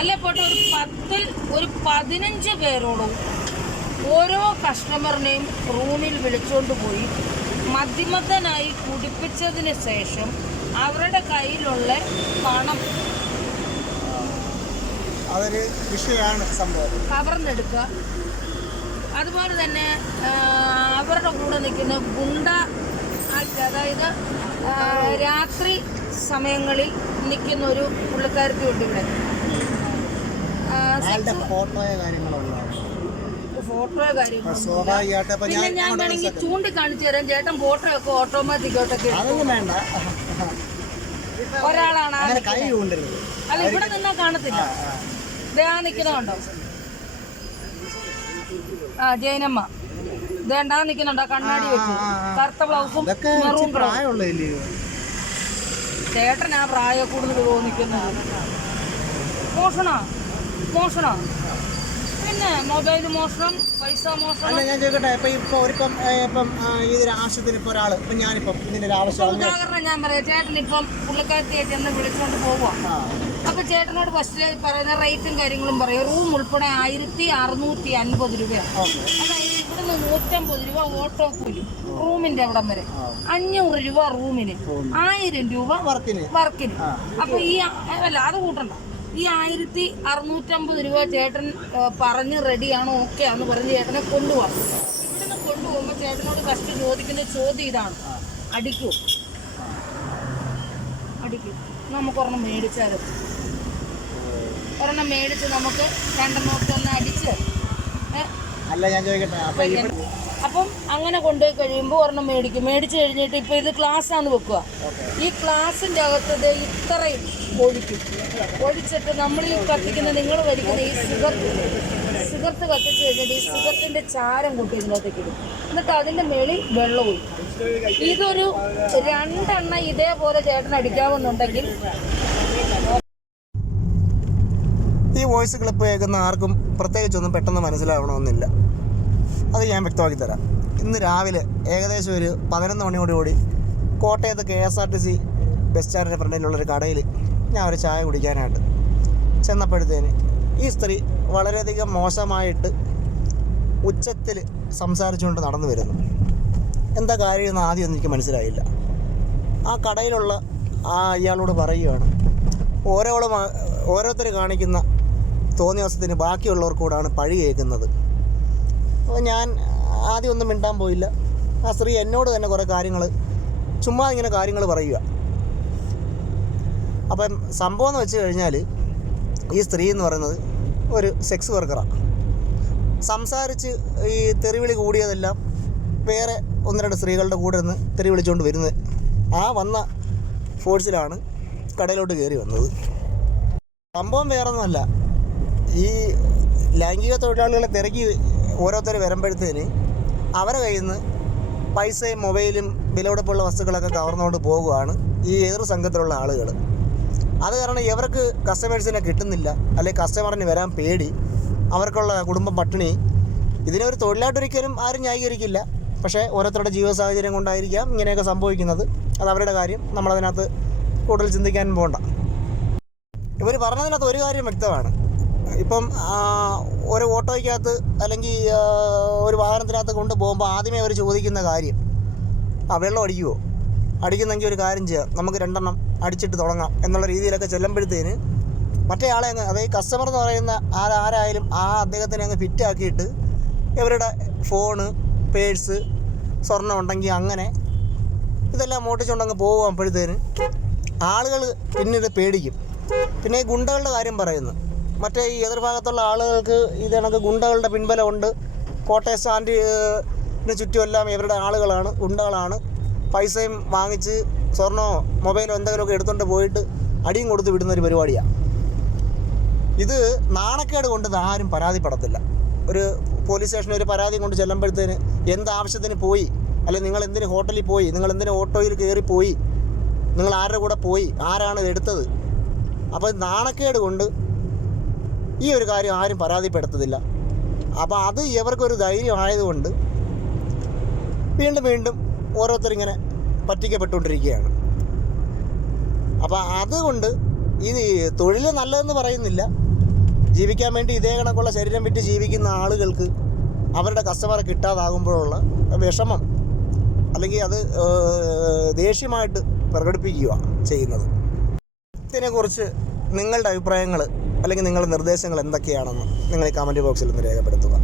അല്ലെ പോട്ടെ ഒരു പത്തിൽ ഒരു പതിനഞ്ച് പേരോളം ഓരോ കസ്റ്റമറിനെയും റൂമിൽ വിളിച്ചുകൊണ്ട് പോയി മദ്യമത്തനായി കുടിപ്പിച്ചതിന് ശേഷം അവരുടെ കയ്യിലുള്ള പണം അതൊരു വിഷയമാണ് സംഭവം. കവർന്നെടുക്കുക അതുപോലെ തന്നെ അവരുടെ കൂടെ നിൽക്കുന്ന ഗുണ്ട അതായത് രാത്രി സമയങ്ങളിൽ നിൽക്കുന്ന ഒരു പുള്ളിക്കാരത്തി ഉണ്ട് ഇവിടെ ആളുടെ സെക്സ് ഫോട്ടോയോ കാര്യങ്ങളുള്ള ഫോട്ടോയോ കാര്യങ്ങളോ സ്വാഭാവികമായിട്ട് പിന്നെ ഞാൻ ഞാൻ അങ്ങോട്ട് വേണമെങ്കിൽ ചൂണ്ടിക്കാണിച്ചു തരാം. ചേട്ടൻ ഫോട്ടോ ഒക്കെ വേണ്ട. ഒരാളാണ്. അല്ല ഇവിടെ നിന്നാ കാണത്തില്ല. ആ നിൽക്കുന്നുണ്ടോ ആ ജൈനമ്മ. ദേണ്ടാ നിൽക്കുന്നുണ്ടോ? കണ്ണാടി വെച്ച്. കറുത്ത ബ്ലൗസും മെറൂൺ ആ പ്രായ കൂടുതൽ തോന്നിക്കുന്നത് മോഷണോ? മോഷണോ? പിന്നെ മൊബൈൽ മോഷണം പൈസ മോഷണം. അല്ല ഞാൻ ചോദിക്കട്ടെ ഇപ്പൊ ഇപ്പൊ ഒരിപ്പം ഇപ്പം ഇതൊരു ആവശ്യത്തിന് ഇപ്പൊ ഒരാൾ ഇപ്പൊ ഞാനിപ്പം ഇതിന്റെ ഒരു ആവശ്യം ഉദാഹരണം ഞാൻ പറയാം ചേട്ടൻ ഇപ്പം പുള്ളിക്കാരത്തിയെ ചെന്ന് വിളിച്ചുകൊണ്ട് പോവാ അപ്പൊ ചേട്ടനോട് ഫസ്റ്റ് പറയുന്ന റേറ്റും കാര്യങ്ങളും പറയും. റൂം ഉൾപ്പെടെ ആയിരത്തി അറുന്നൂറ്റി അൻപത് രൂപയാണ് അതായത് ഇവിടുന്ന് നൂറ്റമ്പത് രൂപ ഓട്ടോ കൂലി റൂമിന്റെ അവിടം വരെ. അഞ്ഞൂറ് രൂപ റൂമിന് ആയിരം രൂപ വർക്കിന് വർക്കിന്. അപ്പൊ ഈ അല്ല അത് കൂട്ടണ്ട. ഈ ആയിരത്തി അറുന്നൂറ്റമ്പത് രൂപ ചേട്ടൻ പറഞ്ഞ് റെഡിയാണോ ഓക്കെ ആണെന്ന് പറഞ്ഞ് ചേട്ടനെ കൊണ്ടുപോകാം. ഇവിടുന്ന് കൊണ്ടുപോകുമ്പോൾ ചേട്ടനോട് ഫസ്റ്റ് ചോദിക്കുന്ന ചോദ്യം ഇതാണ്. അടിക്കൂ. അടിക്കൂ. നമുക്കൊരെണ്ണം മേടിച്ചാലും ഒരെണ്ണം മേടിച്ച് നമുക്ക് രണ്ടെണ്ണമൊക്കെ ഒന്ന് അടിച്ച് അല്ല ഞാൻ ചോദിക്കട്ടെ? അപ്പൊ അങ്ങനെ കൊണ്ടുപോയി കഴിയുമ്പോൾ ഒരെണ്ണം മേടിക്കും. മേടിച്ച് കഴിഞ്ഞിട്ട് ഇപ്പം ഇത് ക്ലാസ്സാണ് ആണ് വെക്കുക. ഈ ക്ലാസ്സിന്റെ അകത്ത് ദേ ഇത്രയും. ഒഴിക്കും ഒഴിച്ചിട്ട് നമ്മൾ ഈ കത്തിക്കുന്ന നിങ്ങൾ വരിക്കുന്ന ഈ സിഗർത്ത് സിഗർത്ത് കത്തിച്ച് കഴിഞ്ഞിട്ട് ഈ സിഗർത്തിന്റെ ചാരം കൂട്ടി ഇതിനകത്തേക്ക് ഇടും. എന്നിട്ട് അതിന്റെ മേളിൽ വെള്ളം ഒഴിക്കും. ഇതൊരു രണ്ടെണ്ണ ഇതേപോലെ ചേട്ടൻ അടിക്കാവുന്നുണ്ടെങ്കിൽ ഈ വോയിസ് ക്ലിപ്പ് കേൾക്കുന്ന ആർക്കും പ്രത്യേകിച്ചൊന്നും പെട്ടെന്ന് മനസ്സിലാവണമെന്നില്ല. അത് ഞാൻ വ്യക്തമാക്കി തരാം. ഇന്ന് രാവിലെ ഏകദേശം ഒരു പതിനൊന്ന് മണിയോടുകൂടി കോട്ടയത്ത് K S R T C bus സ്റ്റാൻഡിന്റെ ഫ്രണ്ടിലുള്ളൊരു കടയിൽ ഞാൻ ഒരു ചായ കുടിക്കാനായിട്ട് ചെന്നപ്പോഴത്തേന് ഈ സ്ത്രീ വളരെയധികം മോശമായിട്ട് ഉച്ചത്തിൽ സംസാരിച്ചുകൊണ്ട് നടന്നു വരുന്നു. എന്താ കാര്യമെന്ന് ആദ്യം എനിക്ക് മനസ്സിലായില്ല. ആ കടയിലുള്ള ആ ഇയാളോട് പറയുകയാണ് ഓരോളം ഓരോരുത്തർ കാണിക്കുന്ന തോന്നിയവസത്തിന് ബാക്കിയുള്ളവർക്കൂടാണ് പഴി കേൾക്കുന്നത്. അപ്പോൾ ഞാൻ ആദ്യമൊന്നും മിണ്ടാൻ പോയില്ല. ആ സ്ത്രീ എന്നോട് തന്നെ കുറേ കാര്യങ്ങൾ ചുമ്മാ ഇങ്ങനെ കാര്യങ്ങൾ പറയുക അപ്പം സംഭവം എന്ന് വെച്ച് കഴിഞ്ഞാൽ ഈ സ്ത്രീ എന്ന് പറയുന്നത് ഒരു സെക്സ് വർക്കറാണ് സംസാരിച്ച് ഈ തെറിവിളി കൂടിയതെല്ലാം വേറെ ഒന്ന് രണ്ട് സ്ത്രീകളുടെ കൂടെ നിന്ന് തെറി വിളിച്ചുകൊണ്ട് വരുന്നത് ആ വന്ന ഫോഴ്സിലാണ് കടയിലോട്ട് കയറി വന്നത്. സംഭവം വേറൊന്നുമല്ല. ഈ ലൈംഗിക തൊഴിലാളികളെ തിരക്കി ഓരോരുത്തർ വരുമ്പോഴത്തേന് അവരെ കയ്യിൽ നിന്ന് പൈസയും മൊബൈലും വിലപിടിപ്പുള്ള വസ്തുക്കളൊക്കെ കവർന്നുകൊണ്ട് പോകുകയാണ് ഈ എതിർ സംഘത്തിലുള്ള ആളുകൾ അത് കാരണം ഇവർക്ക് കസ്റ്റമേഴ്സിനെ കിട്ടുന്നില്ല. അല്ലെങ്കിൽ കസ്റ്റമറിന് വരാൻ പേടി. അവർക്കുള്ള കുടുംബം പട്ടിണി. ഇതിനെ ഒരു തൊഴിലായിട്ടൊരിക്കലും ആരും ന്യായീകരിക്കില്ല. പക്ഷേ ഓരോരുത്തരുടെ ജീവിത സാഹചര്യം കൊണ്ടായിരിക്കാം ഇങ്ങനെയൊക്കെ സംഭവിക്കുന്നത്. അത് അവരുടെ കാര്യം. നമ്മളതിനകത്ത് കൂടുതൽ ചിന്തിക്കാൻ പോകണ്ട ഇവർ പറഞ്ഞതിനകത്ത് ഒരു കാര്യം വ്യക്തമാണ്. ഇപ്പം ഒരു ഓട്ടോയ്ക്കകത്ത് അല്ലെങ്കിൽ ഒരു വാഹനത്തിനകത്ത് കൊണ്ടുപോകുമ്പോൾ ആദ്യമേ അവർ ചോദിക്കുന്ന കാര്യം ആ വെള്ളം അടിക്കുമോ അടിക്കുന്നെങ്കിൽ ഒരു കാര്യം ചെയ്യാം. നമുക്ക് രണ്ടെണ്ണം അടിച്ചിട്ട് തുടങ്ങാം എന്നുള്ള രീതിയിലൊക്കെ ചെല്ലുമ്പോഴത്തേന് മറ്റേ ആളെ അങ്ങ് അതായത് കസ്റ്റമർ എന്ന് പറയുന്ന ആരാരായാലും ആ അദ്ദേഹത്തിനെ അങ്ങ് ഫിറ്റ് ആക്കിയിട്ട് ഇവരുടെ ഫോണ് പേഴ്സ് സ്വർണം ഉണ്ടെങ്കിൽ അങ്ങനെ ഇതെല്ലാം മോട്ടിച്ചുകൊണ്ടങ്ങ് പോകുമ്പോഴത്തേന് ആളുകൾ പിന്നീട് പേടിക്കും. പിന്നെ ഈ ഗുണ്ടകളുടെ കാര്യം പറയുന്നു. മറ്റേ ഈ എതിർഭാഗത്തുള്ള ആളുകൾക്ക് ഇത് കണക്ക് ഗുണ്ടകളുടെ പിൻബലമുണ്ട്. കോട്ടയം സ്റ്റാൻഡിന് ചുറ്റുമെല്ലാം ഇവരുടെ ആളുകളാണ് ഗുണ്ടകളാണ്. പൈസയും വാങ്ങിച്ച് സ്വർണമോ മൊബൈലോ എന്തെങ്കിലുമൊക്കെ എടുത്തുകൊണ്ട് പോയിട്ട് അടിയും കൊടുത്ത് വിടുന്ന ഒരു പരിപാടിയാണ് ഇത് നാണക്കേട് കൊണ്ട് ആരും പരാതിപ്പെടത്തില്ല. ഒരു പോലീസ് സ്റ്റേഷനിൽ ഒരു പരാതി കൊണ്ട് ചെല്ലുമ്പോഴത്തേന് എന്ത് ആവശ്യത്തിന് പോയി അല്ലെങ്കിൽ നിങ്ങൾ എന്തിന് ഹോട്ടലിൽ പോയി നിങ്ങൾ എന്തിന് ഓട്ടോയിൽ കയറി പോയി നിങ്ങൾ ആരുടെ കൂടെ പോയി ആരാണ് ഇത് എടുത്തത്? അപ്പോൾ നാണക്കേട് കൊണ്ട് ഈ ഒരു കാര്യം ആരും പരാതിപ്പെടുത്തത്തില്ല. അപ്പോൾ അത് ഇവർക്കൊരു ധൈര്യം ആയതുകൊണ്ട് വീണ്ടും വീണ്ടും ഓരോരുത്തരിങ്ങനെ പറ്റിക്കപ്പെട്ടുകൊണ്ടിരിക്കുകയാണ്. അപ്പോൾ അതുകൊണ്ട് ഈ തൊഴിൽ നല്ലതെന്ന് പറയുന്നില്ല. ജീവിക്കാൻ വേണ്ടി ഇതേ കണക്കുള്ള ശരീരം വിറ്റ് ജീവിക്കുന്ന ആളുകൾക്ക് അവരുടെ കസ്റ്റമറെ കിട്ടാതാകുമ്പോഴുള്ള വിഷമം അല്ലെങ്കിൽ അത് ദേഷ്യമായിട്ട് പ്രകടിപ്പിക്കുക ചെയ്യുന്നത്. ഇതിനെക്കുറിച്ച് നിങ്ങളുടെ അഭിപ്രായങ്ങൾ അല്ലെങ്കിൽ നിങ്ങളുടെ നിർദ്ദേശങ്ങൾ എന്തൊക്കെയാണെന്ന് നിങ്ങൾ ഈ കമന്റ് ബോക്സിൽ ഒന്ന് രേഖപ്പെടുത്തുക.